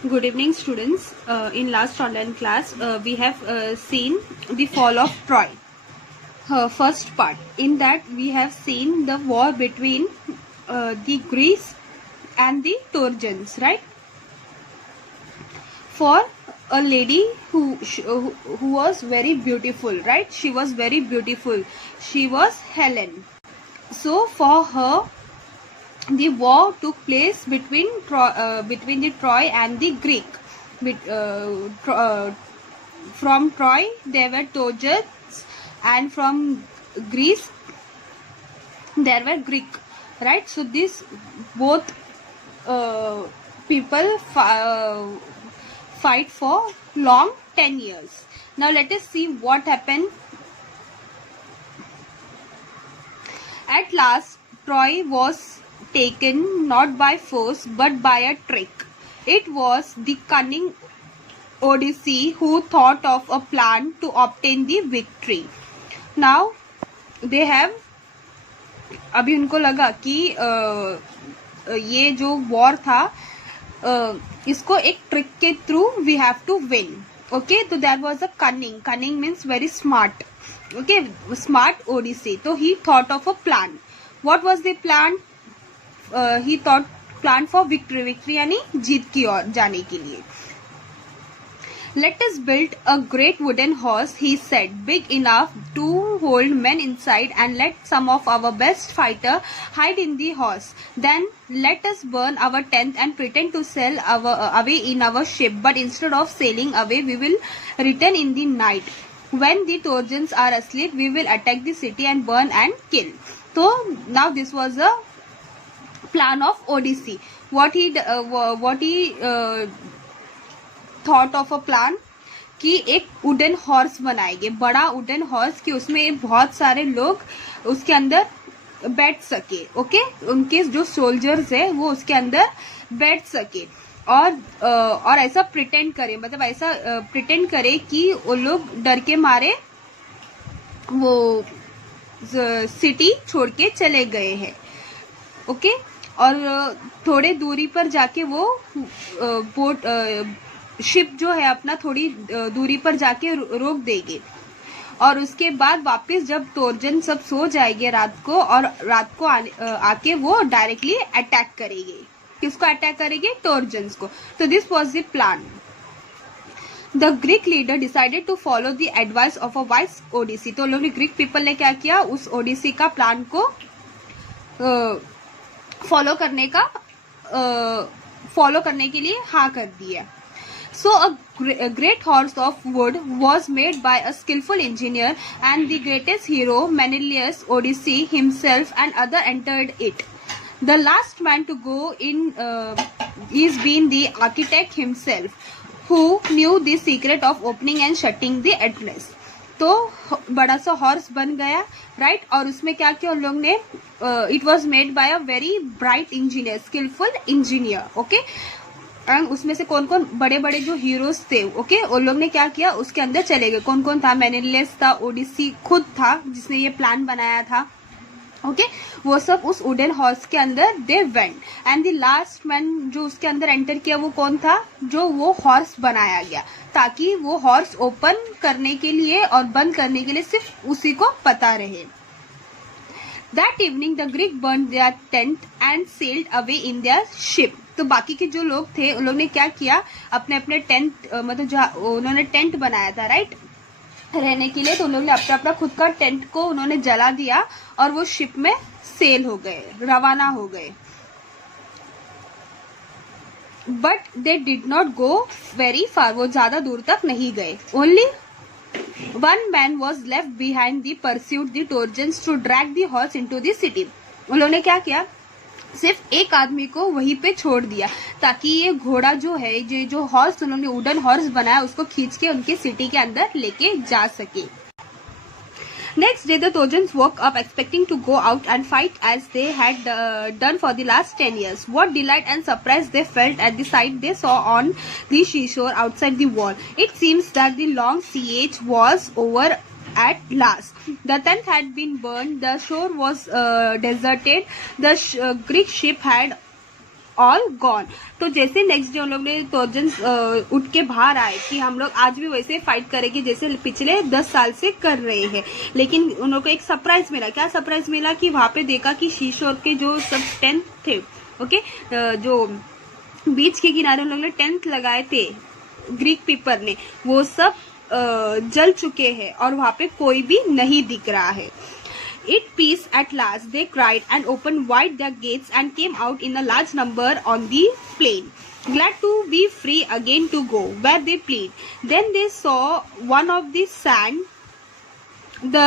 Good evening, students. In last online class, we have seen the fall of Troy. First part. In that, we have seen the war between the Greece and the Trojans, right? For a lady who was very beautiful, right? She was very beautiful. She was Helen. So for her, the war took place between the Troy and the Greek. From Troy there were Trojans, and from Greece there were Greek, right? So these both people fight for long 10 years. Now let us see what happened. At last, Troy was taken not by force but by a trick. It was the cunning Odysseus who thought of a plan to obtain the victory. Now they have, अभी उनको लगा कि ये जो war था इसको एक trick के through we have to win. Okay, तो that was a cunning means very smart. Okay, smart Odysseus. So he thought of a plan. What was the plan? He thought plan for victory यानी जीत की ओर जाने के लिए. Let us build a great wooden horse, he said, big enough to hold men inside, and let some of our best fighter hide in the horse. Then let us burn our tent and pretend to sail away in our ship. But instead of sailing away, we will return in the night. When the Trojans are asleep, we will attack the city and burn and kill. So now this was a plan of Odysseus. What he thought of a plan कि एक wooden horse बनाएंगे, बड़ा wooden horse कि उसमें बहुत सारे लोग उसके अंदर बैठ सके. ओके, उनके जो सोल्जर्स है वो उसके अंदर बैठ सके और ऐसा प्रिटेंड करे, मतलब ऐसा प्रिटेंड करे कि वो लोग डर के मारे वो सिटी छोड़ के चले गए हैं. ओके, और थोड़े दूरी पर जाके वो बोट शिप जो है अपना थोड़ी दूरी पर जाके रोक देंगे, और उसके बाद वापस जब ट्रोजन सब सो जाएंगे रात को, और रात को आके वो डायरेक्टली अटैक करेंगे. किसको अटैक करेंगे? ट्रोजन्स को. तो this was the plan. The Greek leader decided to follow the advice of a wise Odyssey. तो लोग ग्रीक पीपल ने क्या किया? उस ओडिसी का प्लान को फॉलो करने के लिए हाँ कर दिया. So a great horse of wood was made by a skillful engineer, and the greatest hero, Menelaus, Odysseus himself, and other entered it. The last man to go in is been the architect himself, who knew the secret of opening and shutting the Atlas. तो बड़ा सा horse बन गया, right? और उसमें क्या किया उन लोग ने? It was made by a very bright engineer, skilful engineer. Okay, उसमें से कौन कौन बड़े बड़े जो हीरोज थे, ओके, उन लोग ने क्या किया? उसके अंदर चले गए. कौन कौन था? मेनेलियस था, ओडिसी खुद था जिसने ये प्लान बनाया था. ओके, वो सब उस वुडन हॉर्स के अंदर they went, and the last man जो उसके अंदर एंटर किया वो कौन था? जो वो हॉर्स बनाया गया, ताकि वो हॉर्स ओपन करने के लिए और बंद करने के लिए सिर्फ उसी को पता रहे. That evening the Greek burned their tent and sailed away in their ship. तो बाकी के जो लोग थे उन लोग ने क्या किया? अपने अपने टेंट, मतलब जो उन्होंने टेंट बनाया था, राइट, रहने के लिए, तो उन लोग ने अपना अपना खुद का टेंट को उन्होंने जला दिया और वो शिप में सेल हो गए, रवाना हो गए. But they did not go very far. वो ज्यादा दूर तक नहीं गए. Only one man was left behind. The pursued the Trojans to drag the horse into the city. उन्होंने क्या किया? सिर्फ एक आदमी को वहीं पे छोड़ दिया, ताकि ये घोड़ा जो है, जो हॉर्स उन्होंने वुडन हॉर्स बनाया, उसको खींच के उनके सिटी के अंदर लेके जा सके. Next day, the Trojans woke up expecting to go out and fight as they had done for the last 10 years. What delight and surprise they felt at the sight they saw on the seashore outside the wall. It seems that the long siege was over at last. The tent had been burned, the shore was deserted, the Greek ship had all gone. तो जैसे next day उन लोग ने trojans उठ के बाहर आए कि हम लोग आज भी वैसे फाइट करेंगे जैसे पिछले 10 साल से कर रहे हैं। लेकिन उन लोग को एक सरप्राइज मिला। क्या सरप्राइज मिला कि वहां पे देखा कि शीशोर के जो सब टेंट थे, ओके, जो बीच के किनारे उन लोग ने टेंट लगाए थे ग्रीक पीपल ने, वो सब जल चुके हैं और वहां पे कोई भी नहीं दिख रहा है। It peace at last, they cried and opened wide their gates and came out in a large number on the plain, glad to be free again to go where they pleased. Then they saw one of the sand, the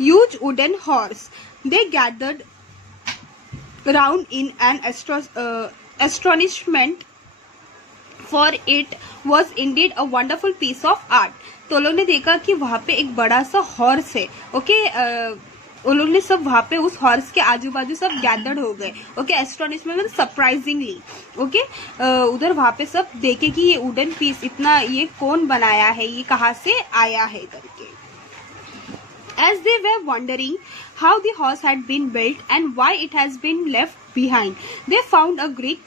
huge wooden horse. They gathered round in an astonishment, for it was indeed a wonderful piece of art. तो लोग ने देखा कि वहां पे एक बड़ा सा हॉर्स है, ओके। उन लोग ने सब वहां पे उस हॉर्स के आजू बाजू सब गैदर्ड हो गए, ओके। एस्ट्रोनिशमेंट मतलब सरप्राइजिंगली, ओके। उधर वहां पे सब देखे कि ये वुडन पीस इतना ये कौन बनाया है, ये कहाँ से आया है करके। As they were wondering how the horse had been built and why it has been left behind, they found a Greek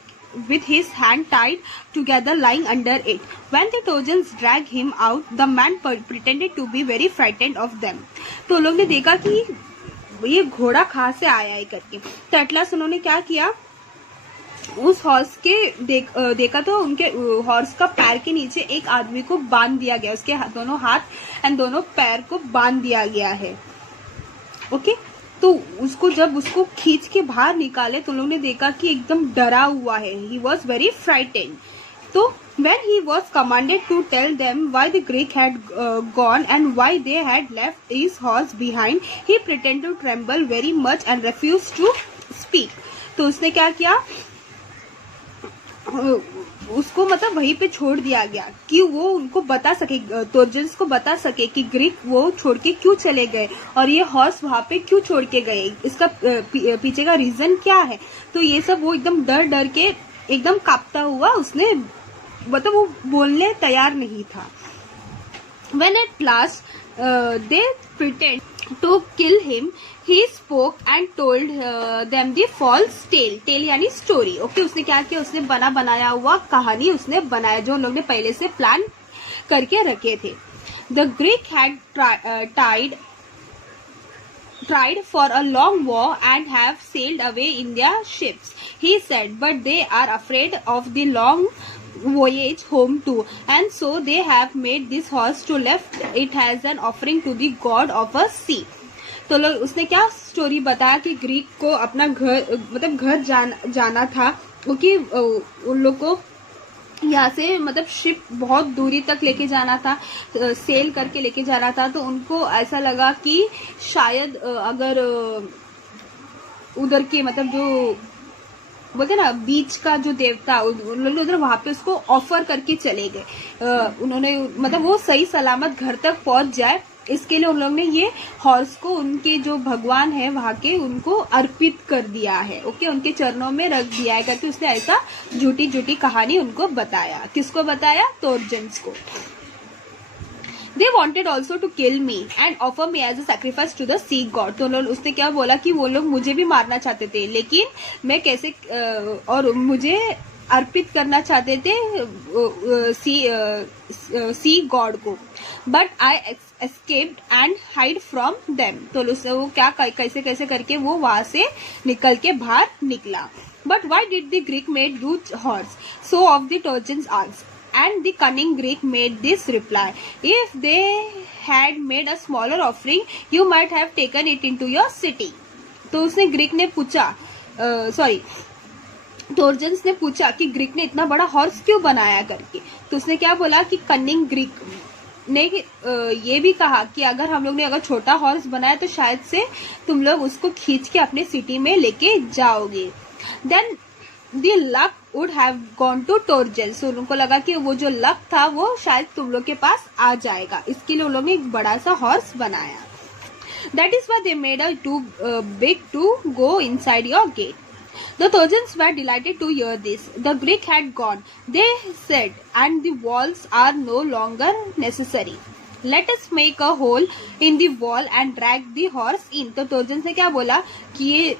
with his hand tied together lying under it. When the Trojans dragged him out, the man pretended to be very frightened of them. तो लोग ने देखा कि ये घोड़ा कहाँ से आया है करके। तो एटलास उन्होंने क्या किया, उस हॉर्स के देखा तो उनके हॉर्स का पैर के नीचे एक आदमी को बांध दिया गया, उसके दोनों हाथ एंड दोनों पैर को बांध दिया गया है, ओके। तो उसको जब उसको खींच के बाहर निकाले तो लोगों ने देखा कि एकदम डरा हुआ है, ही वॉज वेरी फ्राइटेंड। तो when he was commanded to tell them why the Greek had gone and why they had left his horse behind, he pretended to tremble very much and refused to speak. तो उसने क्या किया, उसको मतलब वहीं पे छोड़ दिया गया कि वो उनको बता सके, ट्रोजन्स को बता सके कि ग्रीक वो छोड़ के क्यों चले गए और ये हॉर्स वहां पे क्यों छोड़ के गए, इसका पीछे का रीजन क्या है। तो ये सब वो एकदम डर डर के एकदम कांपता हुआ, उसने मतलब वो बोलने तैयार नहीं था। When at last they pretend to kill him, he spoke and told them the false tale. Tale यानी story, ओके। उसने क्या किया, उसने बनाया हुआ कहानी उसने बनाया जो लोग ने पहले से प्लान करके रखे थे। The Greek had tried for a long war and have sailed away in their ships, he said, but they are afraid of the long voyage home too, and so they have made this horse to left it as an offering to the god of a sea. तो लोग उसने क्या story बताया कि Greek को अपना घर मतलब घर जाना था, क्योंकि उन लोग को यहाँ से मतलब शिप बहुत दूरी तक लेके जाना था, सेल करके लेके जाना था। तो उनको ऐसा लगा कि शायद अगर उधर के मतलब जो बोलते ना बीच का जो देवता, उन लोग उधर वहां पे उसको ऑफर करके चले गए। उन्होंने मतलब वो सही सलामत घर तक पहुंच जाए, इसके लिए उन लोग ने ये हॉर्स को उनके जो भगवान है वहां के उनको अर्पित कर दिया है, ओके, उनके चरणों में रख दिया है करके उसने ऐसा झूठी कहानी उनको बताया। किसको बताया, ट्रोजन्स को। They wanted also to kill me and offer me as a sacrifice to the sea god. तो उसने क्या बोला कि वो लोग मुझे भी मारना चाहते थे, लेकिन मैं कैसे और मुझे अर्पित करना चाहते थे सी गॉड को, but I escaped and hide from them. तो वो क्या कैसे कैसे करके वो वहां से निकल के बाहर निकला। But why did the Greek made huge horse, so of the trojans asked, and the cunning Greek made this reply, if they had made a smaller offering, you might have taken it into your city. तो उसने Greek ने पूछा, trojans ने पूछा कि Greek ने इतना बड़ा हॉर्स क्यों बनाया करके। तो उसने क्या बोला कि कनिंग ग्रीक ने ये भी कहा कि अगर हम लोग ने अगर छोटा हॉर्स बनाया तो शायद से तुम लोग उसको खींच के अपने सिटी में लेके जाओगे। Then The luck would have gone to Trojans. तो उनको लगा कि वो जो लक था वो शायद तुम लोग के पास आ जाएगा, इसके लिए उन लोग ने एक बड़ा सा हॉर्स बनाया। That is why they made a too big to go inside your gate. The Trojans were delighted to hear this. The Greek had gone, they said, and the walls are no longer necessary. Let us make a hole in the wall and drag the horse in. तो Trojans ने क्या बोला कि ये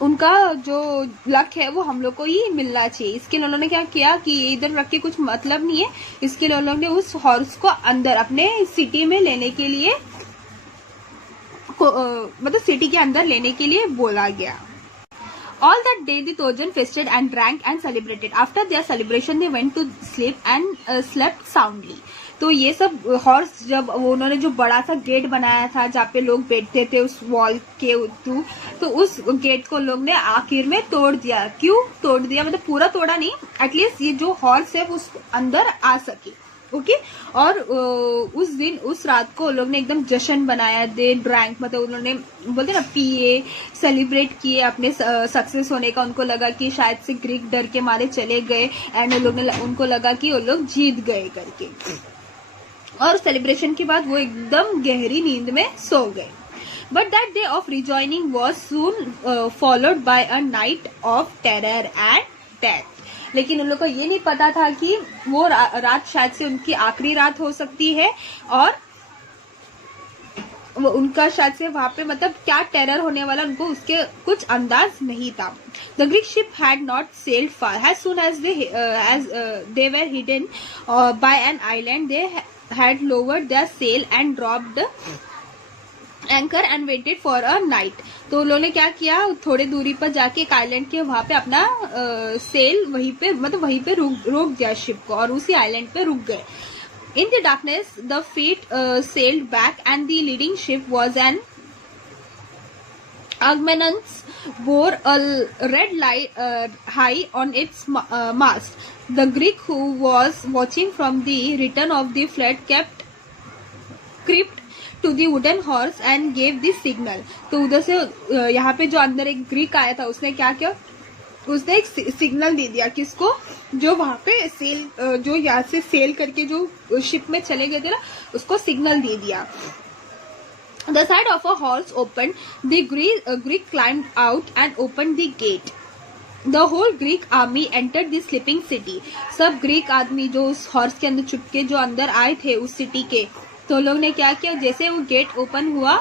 उनका जो luck है वो हम लोग को ही मिलना चाहिए। इसके लिए उन्होंने क्या किया कि इधर रख के कुछ मतलब नहीं है, इसके लिए उन लोगों ने उस हॉर्स को अंदर अपने सिटी में लेने के लिए मतलब सिटी के अंदर लेने के लिए बोला गया। All that day the Trojan feasted and drank and celebrated. After their celebration they went to sleep and slept soundly. तो ये सब हॉर्स जब उन्होंने जो बड़ा सा गेट बनाया था जहाँ पे लोग बैठते थे उस वॉल के थ्रू, तो उस गेट को लोग ने आखिर में तोड़ दिया। क्यों तोड़ दिया मतलब पूरा तोड़ा नहीं, एटलीस्ट ये जो हॉर्स है उस अंदर आ सके। ओके और उस दिन उस रात को लोग ने एकदम जश्न बनाया। दे ड्रैंक मतलब उन्होंने बोलते ना पिए, सेलिब्रेट किए अपने सक्सेस होने का। उनको लगा कि शायद से ग्रीक डर के मारे चले गए एंड उनको लगा कि वो लोग जीत गए करके, और सेलिब्रेशन के बाद वो एकदम गहरी नींद में सो गए। But that day of rejoining was soon followed by a night of terror and death. लेकिन उन लोग को ये नहीं पता था कि वो रात शायद से उनकी आखिरी रात हो सकती है, और उनका शायद से वहां पे मतलब क्या टेरर होने वाला उनको उसके कुछ अंदाज नहीं था। The Greek ship had not sailed far as soon as they were hidden by an island they had lowered their sail and dropped anchor and waited for a night. तो उन्होंने क्या किया, थोड़े दूरी पर जाके एक आइलैंड के वहां पे अपना सेल वहीं पे मतलब वहीं पे रोक दिया शिप को, और उसी आइलैंड पे रुक गए। In the darkness the feet sailed back and the leading ship was an Agamemnon's bore a red light high on its mast. The Greek who was watching from the return of the fleet crept to the wooden horse and gave the signal. तो उधर से यहाँ पे जो अंदर एक Greek आया था उसने क्या किया, उसने एक सिग्नल दे दिया किसको, जो वहां पे सेल जो यहाँ से सेल करके जो शिप में चले गए थे ना, उसको सिग्नल दे दिया। The side of a horse opened. The Greek climbed out and opened the gate. The whole Greek army entered the sleeping city. सब ग्रीक आदमी जो उस हॉर्स के अंदर चुपके जो अंदर आए थे उस सिटी के, तो लोग ने क्या किया, जैसे वो गेट ओपन हुआ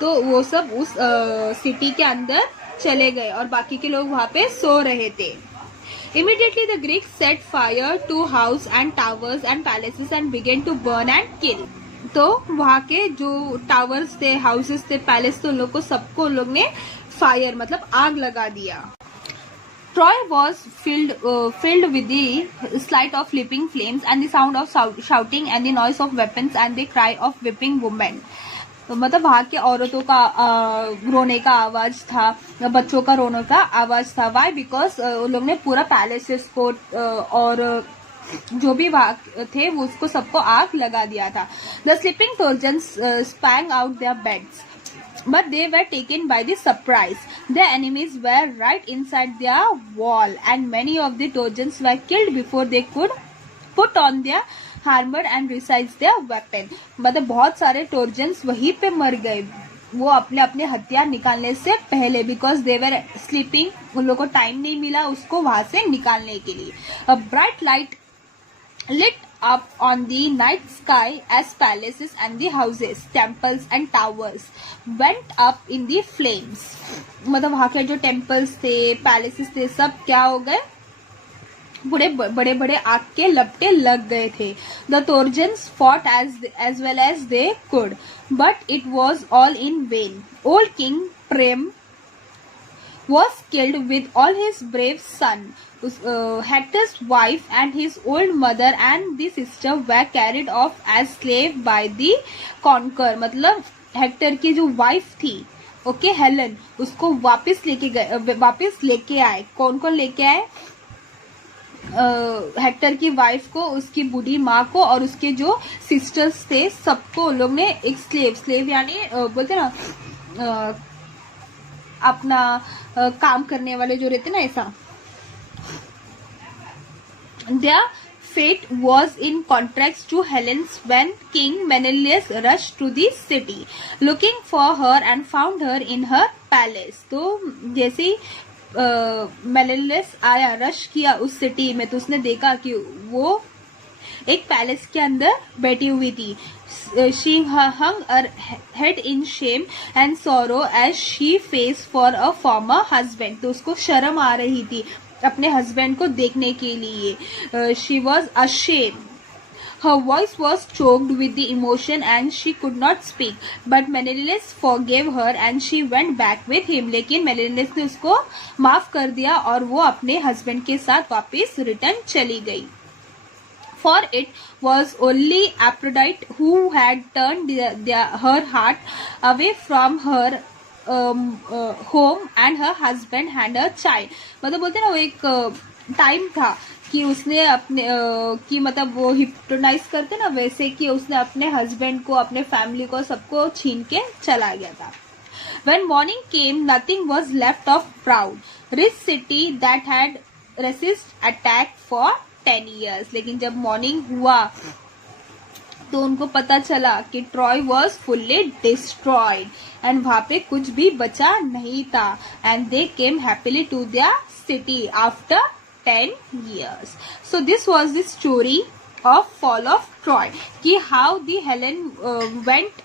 तो वो सब उस सिटी के अंदर चले गए और बाकी के लोग वहां पे सो रहे थे। Immediately the Greeks set fire to house and towers and palaces and began to burn and kill. तो वहाँ के जो टावर्स थे, हाउसेस थे, पैलेस थे, उन लोग को सबको लोग ने फायर मतलब आग लगा दिया। Troy was filled with the sight of leaping flames and the sound of shouting and the noise of weapons and the cry of weeping women. तो मतलब वहाँ के औरतों का रोने का आवाज था, बच्चों का रोने का आवाज था। Why? Because उन लोग ने पूरा पैलेसेस को और जो भी वहां थे वो उसको सबको आग लगा दिया था। The sleeping Trojans sprang out their beds, but they were taken by the surprise. Their enemies were right inside their wall, and many of the Trojans were killed before they could put on their armor and resized their weapon. मतलब बहुत सारे Trojans वहीं पे मर गए, वो अपने अपने हथियार निकालने से पहले, बिकॉज दे वर स्लीपिंग, उन लोगों को टाइम नहीं मिला उसको वहां से निकालने के लिए। A bright light lit up on the night sky as palaces and the houses, temples and towers went up in the flames. मतलब वहाँ के जो टेम्पल्स थे, पैलेसेस थे, सब क्या हो गए, बड़े बड़े बड़े आग के लपटे लग गए थे। The Trojans fought as well as they could, but it was all in vain. Old King Priam was killed with all his brave son. Hector's wife and his old mother and the sister were carried off as slave by the conqueror. मतलब Hector की जो wife थी, okay, Helen, उसको वापस लेके आए। कौन कौन लेके आए? हेक्टर की वाइफ को, उसकी बूढ़ी माँ को और उसके जो सिस्टर्स थे सबको लोग ने एक स्लेव यानी बोलते ना अपना काम करने वाले जो रहते ना, ऐसा। Their fate was in contrast to Helen's when King Menelaus rushed to the city, looking for her and found her in her palace. तो जैसे मेनेलियस आया, रश किया उस सिटी में, तो उसने देखा कि वो एक पैलेस के अंदर बैठी हुई थी. She hung her head in shame and sorrow as she faced for a former husband. तो उसको शर्म आ रही थी अपने हस्बैंड को देखने के लिए. She was ashamed. Her voice was choked with the emotion and she could not speak. But Menelaus forgave her and she went back with him. लेकिन Menelaus ने उसको माफ कर दिया और वो अपने हस्बैंड के साथ वापस रिटर्न चली गई. For it was only Aphrodite who had turned her heart away from her home and her husband and her child. मतलब बोलते ना वो एक टाइम था कि उसने अपने कि मतलब वो हिप्नोटाइज करते ना वैसे कि उसने अपने हस्बैंड को अपने फैमिली को सबको छीन के चला गया था. When morning came, nothing was left of proud, rich city that had resisted attack for 10 years. लेकिन जब मॉर्निंग हुआ तो उनको पता चला कि Troy was fully destroyed and वहां पे कुछ भी बचा नहीं था. And they came happily to their city after 10 years. So this was the story of fall of Troy. कि how the Helen went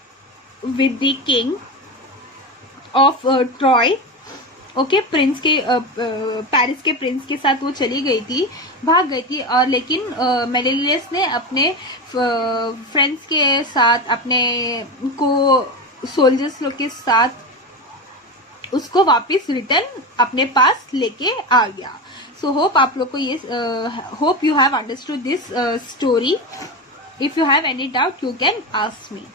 with the king of Troy. Okay Prince के Paris के प्रिंस के साथ वो चली गई थी, भाग गई थी. और लेकिन मेनेलियस ने अपने फ्रेंड्स के साथ अपने को सोल्जर्स लोग के साथ उसको वापस रिटर्न अपने पास लेके आ गया. सो होप आप लोग को ये hope you have understood this story. If you have any doubt you can ask me.